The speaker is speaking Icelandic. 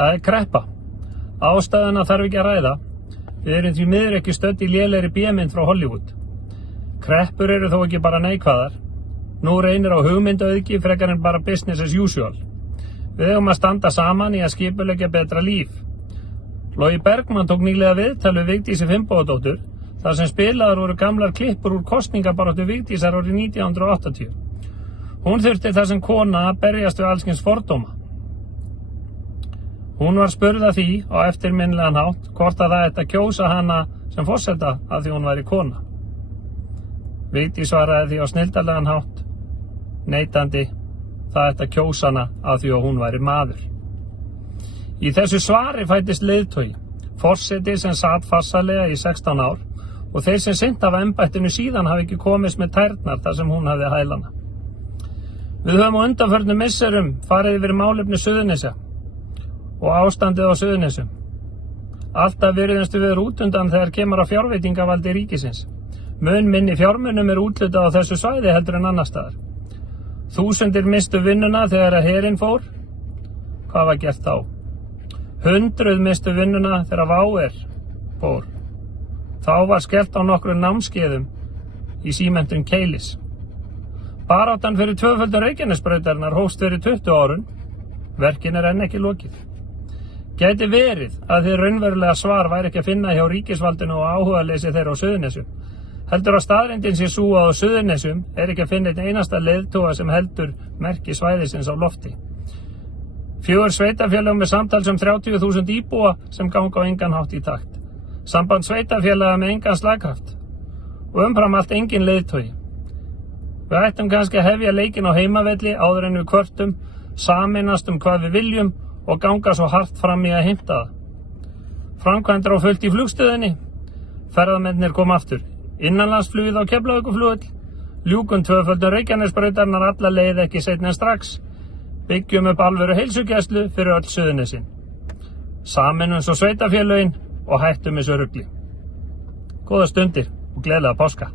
Það kreppa. Ástæðuna þarf ekki að ræða. Við erum því miður ekki stödd í lélegri B-mynd frá Hollywood. Kreppur eru þó ekki bara neikvæðar. Nú reynir á hugmyndaauðgi frekar en bara business as usual. Við eigum að standa saman í að skipuleggja betra líf. Logi Bergmann tók nýlega viðtal við Vigdísi Finnbogadóttur þar sem spilaðar voru gamlar klippur úr kosningabaráttu Vigdísar árið 1980. Hún þurfti þar sem kona að berjast við allskyns fordóma. Hún var spurð að því á eftirminnilegan hátt hvort að það ætti að kjósa hana sem forseta að því hún væri kona. Vigdís svaraði því á snilldarlegan hátt, neitandi, það ætti að kjósa hana að því að hún væri maður. Í þessu svari fæddist leiðtogi, forseti sem sat farsarlega í 16 ár og þeir sem sinnt af embættinu síðan hafi ekki komist með tærnar þar sem hún hafði hælana. Við höfum á undanförnum misserum farið yfir málefni Suðurnesja og ástandið á Suðurnesjum. Alltaf virðumst við út undan þegar kemur að fjárveitingavaldi ríkisins. Mun minni fjármunum úthlutað á þessu svæði heldur en annar staðar. Þúsundir mistu vinnuna þegar að herinn fór. Hvað var gert þá? 100 mistu vinnuna þegar WOW fór. Þá var skellt á nokkrum námskeiðum í símenntun Keilis. Baráttan fyrir tvöföldun Reykjanesbrautarinnar hófst fyrir 20 árum. Verkin enn ekki lokið. Gæti verið að þið raunverulega svar væri ekki að finna hjá ríkisvaldinu og áhugaleysi þeirra á Suðurnesjum. Heldur að staðreyndin sé sú að á Suðurnesjum ekki að finna einn einasta leiðtoga sem heldur merki svæðisins á lofti. 4 sveitarfélög með samtals 30.000 íbúa sem ganga á engan hátt í takt. Samband sveitarfélaga með engan slagkraft. Og umfram allt engin leiðtogi. Við ættum kannski að hefja leikinn á heimavelli áður en við kvörtum, sameinast hvað við viljum og ganga svo hart fram í að heimta það. Framkvæmdir á fullt í flugstöðinni. Ferðamennir kom aftur. Innanlandsflugið á Keflavíkurflugvöll. Ljúkum tvöföldun Reykjanesbrautarinnar alla leið ekki seinna en strax. Byggjum upp alvöru heilsugæslu fyrir öll Suðurnesin. Sameinum svo sveitarfélögin og hættum þessu rugli. Góðar stundir og gleðilega páska.